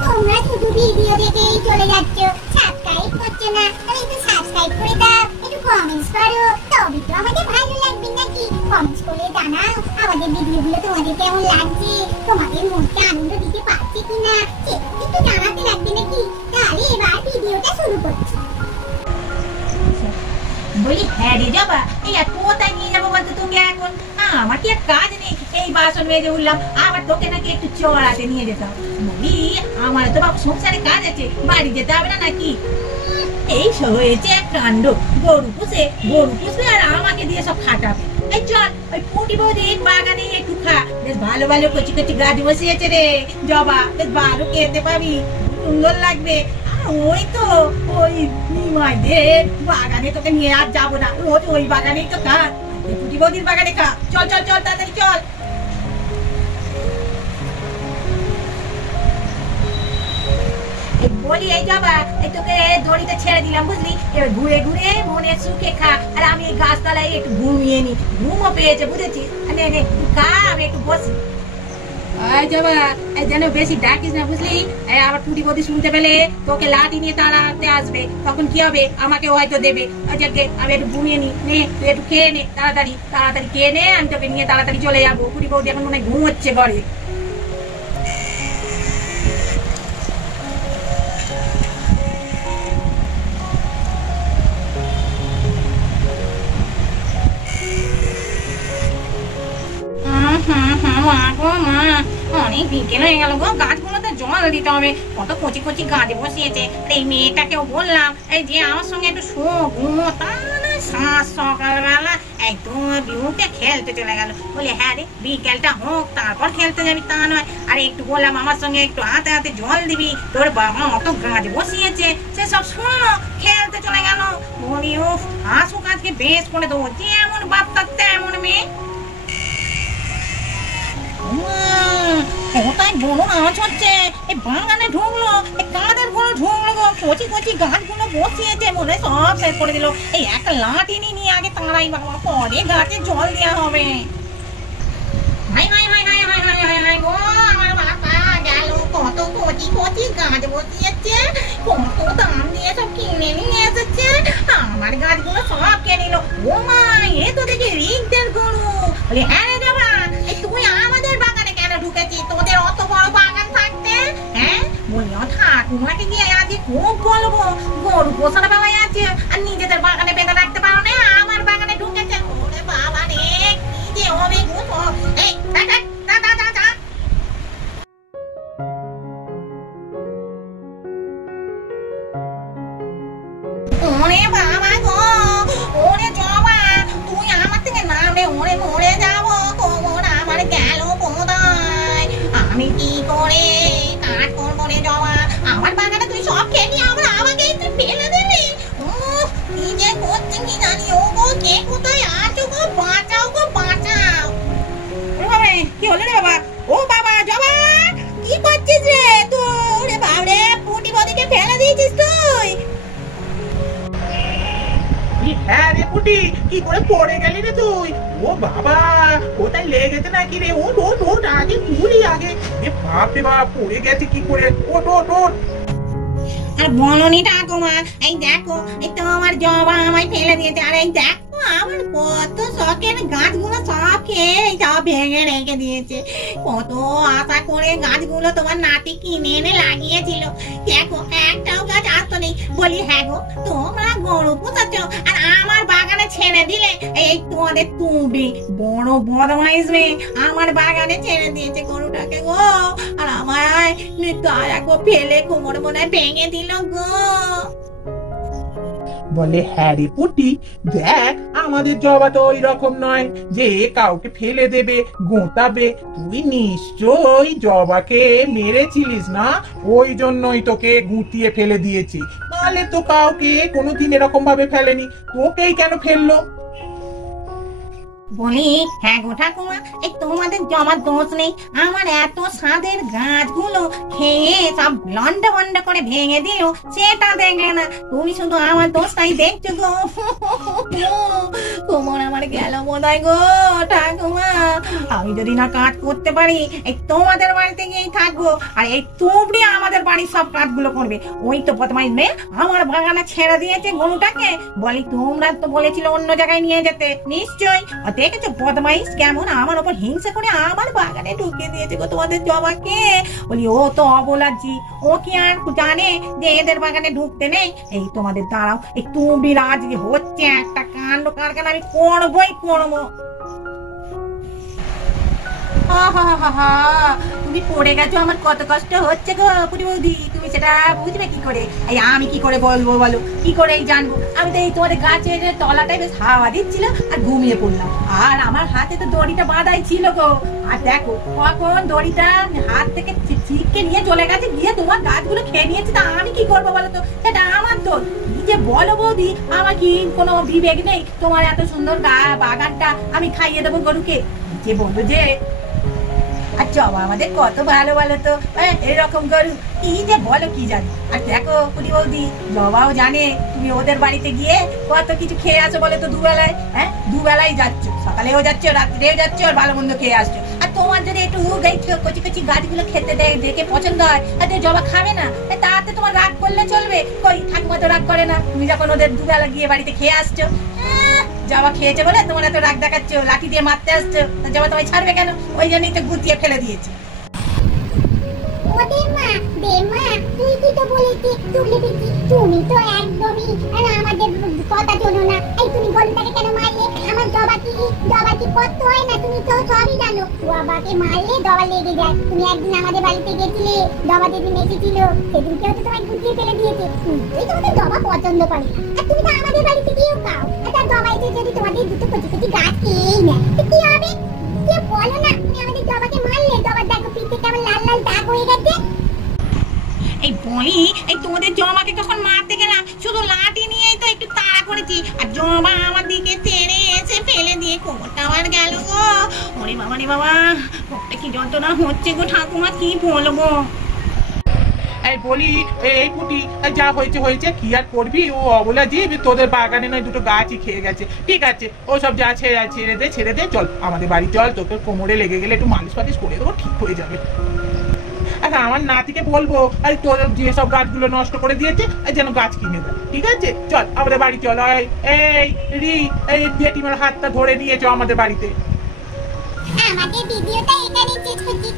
তোমরা শুধু ভিডিও দেখেই চলে যাচ্ছ, সাবস্ক্রাইব করছো না। তাহলে একটু সাবস্ক্রাইব করে দাও, একটু কমেন্টস করো, তবে তো আমাদের ভালো লাগবে নাকি? কমেন্টস করে জানাও আমাদের ভিডিওগুলো তোমাদের কেমন লাগছে, তোমাদের মনকে আনন্দ দিতে পারছে কিনা, সেটা একটু জানাতে লাগবে নাকি? তাহলে এবার ভিডিওটা শুরু করছি। বলি হ্যাঁ রে জবা, এই আর কোথায় নিয়ে যাবো বলতো তোকে এখন? আমার কি আর কাজ নেই? এই বাসন মেজে উঠলাম, আবার তোকে নাকি একটু চড়াতে নিয়ে যেতাম। বলি আমার তো বাবু সংসারে কাজ আছে, বাড়ি যেতে হবে না নাকি? এই হয়েছে এক কাণ্ড, গরু পুষবে আর আমাকে দিয়ে সব খাটাবে। এই চল ওই পুটি বৌদির বাগানে একটু খা, বেশ ভালো ভালো কচি কচি গাছ বসিয়েছে রে জবা, বেশ ভালো খেতে পাবি, সুন্দর লাগবে। ওই তো ওই নিমাইদের বাগানে তোকে নিয়ে আর যাবো না, রোজ ওই বাগানেই তো খা, পুটি বৌদির বাগানে খা। চল চল চল তাড়াতাড়ি চল। বলি এই জবা, এই তোকে দড়িতে ছেড়ে দিলাম বুঝলি, এবার ঘুরে ঘুরে মনে সুখে খা, আর আমি এই গাছতলায় একটু ঘুমিয়ে নি, ঘুমও পেয়েছে বুঝেছিস। নে নে খা, আমি একটু বসি। জবা এই যেন বেশি ডাকিস না বুঝলি, আবার টুটি বৌদি শুনতে পেলে তোকে লাঠি নিয়ে তাড়াতে আসবে, তখন কি হবে? আমাকেও হয়তো দেবে। আমি একটু ঘুমিয়ে নি, নে তুই একটু খেয়ে নে, তাড়াতাড়ি তাড়াতাড়ি খেয়ে নে, আমি তোকে নিয়ে তাড়াতাড়ি চলে যাবো। টুটি বৌদি এখন মনে হয় ঘুমোচ্ছে ঘরে। অনেক বিকেল হয়ে গেল গো, গাছগুলোতে জল দিতে হবে, কত কচি কচি গাছ বসিয়েছে। এই মেয়েটাকেও বললাম এই যে আমার সঙ্গে একটু ঘুমো, তা না সকালবেলা একদম বিউকে খেলতে চলে গেল। বলে হ্যাঁ রে বিকেলটা হোক তারপর খেলতে যাবি, তা নয়। আর একটু বললাম আমার সঙ্গে একটু হাতে হাতে জল দিবি, তোর বাবা অত গাছ বসিয়েছে, সে সব শুনলো, খেলতে চলে গেল। বলি ও হাসুক আজকে বেশ করে দেবো, যেমন বাপ তার তেমন মেয়ে। কোথায় বড় আওয়াজ হচ্ছে? এই বাগানে ঢুকলো, এই কাদের গুলো ঢুকলো গো, কচি কচি গাছগুলো বসিয়েছে, মনে সব শেষ করে দিল। এই একটা লাঠি নিয়ে আগে তাড়াই বাবা, পরে গাছে জল দেওয়া হবে। হাই হাই হাই হাই হাই হাই হাই হাই গো, আমার বাবা গেল, কত কচি কচি গাছ বসিয়েছে, কত দাম দিয়ে সব কিনে নিয়ে এসেছে, আমার গাছগুলো সব কে নিল। ও মা, এ তো দেখি রিকদের গরু। বলে হ্যাঁ রে বাবা, তুই আমাদের বাগানে কেন ঢুকেছিস? তোদের অত বড় বাগান থাকতে? হ্যাঁ বলি ঠাকুমাকে গিয়ে আজ খুব বলবো, গরু পোষানো বাবাই আছে আর নিজেদের বাগানে বেঁধে রাখতে পারো না, আমার বাগানে ঢুকেছে। ওরে বাবা রে, কি যে হবে গো। এই ওরে বাবা গো, ওরে জবা, তুই আমার থেকে নামলে ওরে মরে যাবো, কোমর আমার গেল বোধহয়। আমি কি করে কাজ করবো রে জবা? আমার বাগানে তুই সব খেয়ে নিয়ে আবার আমাকে তুই ফেলে দিবি? কি যে করছে কি জানি। ও গো, কে কোথায় আছো গো? বাঁচাও গো, বাঁচাও। কি হলো রে বাবা? ও বাবা জবা, কি করছিস রে তুই? রে বাবরে, পুটি বদিকে ফেলে দিয়েছিস তুই? হ্যাঁ রে পুটি, কি করে পড়ে গেলি রে তুই? ও বাবা, কোথায় লেগেছে নাকি রে? ওট ওট ওট, আগে তুলি আগে। বাপ রে বাপ, পড়ে গেছে কি করে? ওট ওট ওট। আর বলনি ঠাকুমা, এই দেখো এই তো আমার জবা আমায় ফেলে দিয়েছে, আর এই দেখো আমার কত শখের গাছগুলো সব খেয়ে সব ভেঙে রেখে দিয়েছে। কত আশা করে গাছগুলো তোমার নাতি কিনে এনে লাগিয়েছিল, দেখো একটাও গাছ আসতো নেই। বলি হ্যাঁ গো, তোমরা গরু পোষাচ্ছ আর আমার বাগানে ছেড়ে দিলে, এই তোমাদের তুমি বড় বদমাইশ মেয়ে আমার বাগানে ছেড়ে দিয়েছে গরুটাকে গো, আর আমায় গায়াকো ফেলে কোমর মনে ভেঙে দিল গো। বলে হ্যাঁ রে পুটি, দেখ আমাদের জবা তো ওই রকম নয় যে কাউকে ফেলে দেবে, গোঁতাবে। তুই নিশ্চয়ই জবাকে মেরেছিলিস না, ওই জন্যই তোকে গুঁতিয়ে ফেলে দিয়েছি, নাহলে তো কাউকে কোনোদিন এরকম ভাবে ফেলেনি, তোকেই কেন ফেললো? বলি হ্যাঁ গো ঠাকুমা, এই তোমাদের জমার দোষ নেই, আমার এত স্বাদের গাছগুলো খেয়ে সব লন্ডা বন্ডা করে ভেঙে দিল, সেটা দেখলে না, তুমি শুধু আমার দোষটাই দেখছো গো। কোমর আমার গেল বোধহয় গো ঠাকুমা, আমি আমি যদি না কাজ করতে পারি এই তোমাদের বাড়িতে গিয়েই থাকবো, আর এই তুবড়ি আমাদের বাড়ির সব কাজগুলো করবে। ওই তো বদমাইশ মেয়ে আমার বাগানে ছেড়ে দিয়েছে গরুটাকে, বলি তোমরা তো বলেছিল অন্য জায়গায় নিয়ে যেতে, নিশ্চয়ই দেখেছো বদমাইশ কেমন আমার ওপর হিংসা করে আমার বাগানে ঢুকিয়ে দিয়েছে গো তোমাদের জবাকে। বলি ও তো অবলাজি, ও কি আর জানে যে এদের বাগানে ঢুকতে নেই? এই তোমাদের দাঁড়াও, এই তুবড়ির আজ যে হচ্ছে একটা কাণ্ড কারখানা আমি করবোই করবো। তুমি পড়ে গেছো, আমার কত কষ্ট হচ্ছে গো পুরি বৌদি, তুমি সেটা বুঝবে কি করে? এই আমি কি করে বলবো বলো, কি করে জানবো? আমি তো এই তোমাদের গাছের তলাটাই বেশ হাওয়া দিচ্ছিল আর ঘুমিয়ে পড়লাম, আর আমার হাতে তো দড়িটা বাঁধাই ছিল গো। আর দেখো কখন দড়িটা হাত থেকে ছিটকে নিয়ে চলে গেছে, গিয়ে তোমার গাছগুলো খেয়ে নিয়েছে। তা আমি কি করবো বলো তো? সেটা আমার দোষ। কি যে বলো বৌদি, আমার কি কোনো বিবেক নেই? তোমার এত সুন্দর বাগানটা আমি খাইয়ে দেবো গরুকে? যে বলবো যে আর জবা আমাদের কত ভালো ভালো তো এরকম গরু, কি যে বলো কি জানি। আর দেখো পুরি বৌদি, জবাও জানে তুমি ওদের বাড়িতে গিয়ে কত কিছু খেয়ে আসো বলে তো দুবেলায়, দুবেলায় যাচ্ছ, সকালেও যাচ্ছ রাত্রেও যাচ্ছ আর ভালো মন্দ খেয়ে আসছো। আর তোমার যদি একটু কচি কচি গাছগুলো খেতে দেখে পছন্দ হয় আর জবা খাবে না, তাতে তোমার রাগ করলে চলবে? কই ঠাকুমা তো রাগ করে না, তুমি যখন ওদের দুবেলা গিয়ে বাড়িতে খেয়ে আসছো। জবা খেয়েছে বলে তোমার এত রাগ দেখাচ্ছ, লাঠি দিয়ে মারতে আসছো, জবা তোমায় ছাড়বে কেন? ওই জন্যই তো গুটিয়ে ফেলে দিয়েছে। ওদের মা দে মা, তুই কি তো বলেছি তুলে দিচ্ছি, তুমি তো একদমই আমাদের কথা শোনো না। এই তুমি গরুটাকে কেন মারলে? আমার জবা কি পত্ত হয় না? তুমি তো সবই জানো, জবাকে মারলে জবা লেগে যায়। তুমি একদিন আমাদের বাড়িতে গেছিলে, জবা যেদিন এসেছিল সেদিনকেও তো তোমায় গুটিয়ে ফেলে দিয়েছে। তুই তোমাদের জবা পছন্দ করে না, আর তুমি তো আমাদের বাড়িতে গিয়েও খাও। আচ্ছা জবা এসে যদি তোমাদের দুটো কচি কচি গাছ খেয়েই নেয় তো কি হবে? কে বলো না, তুমি আমাদের জবাকে মারলে, জবার দেখো পিঠে কেমন লাল লাল দাগ হয়ে গেছে। এই বলি, এই তোমাদের জমাকে কখন মারতে গেলাম শুধু লাঠি নিয়েই তো একটু তাড়া করেছি, আর জমা আমার দিকে তেড়ে এসে ফেলে দিয়ে কোমরটা আমার গেল গো। ওরে বাবা রে বাবা, কোমরটা কি যন্ত্রণা হচ্ছে গো ঠাকুমা, কি বলবো। এই বলি এই পুটি, যা হয়েছে হয়েছে, কি আর করবি? ও অবলা জীব, তোদের বাগানে নয় দুটো গাছই খেয়ে গেছে। ঠিক আছে ও সব যা ছেড়ে দে, চল আমাদের বাড়ি চল, তোকে কোমরে লেগে গেলে একটু মালিশ ফালিশ করে দেবো, ঠিক হয়ে যাবে। আচ্ছা আমার নাতিকে বলবো আর তোর যেসব গাছগুলো নষ্ট করে দিয়েছে যেন গাছ কিনে দেয়, ঠিক আছে? চল আমাদের বাড়ি চল। এই রি, এই জেঠিমার হাতটা ধরে নিয়ে চল আমাদের বাড়িতে। আমাদের ভিডিওটা এখানে শেষ করছি।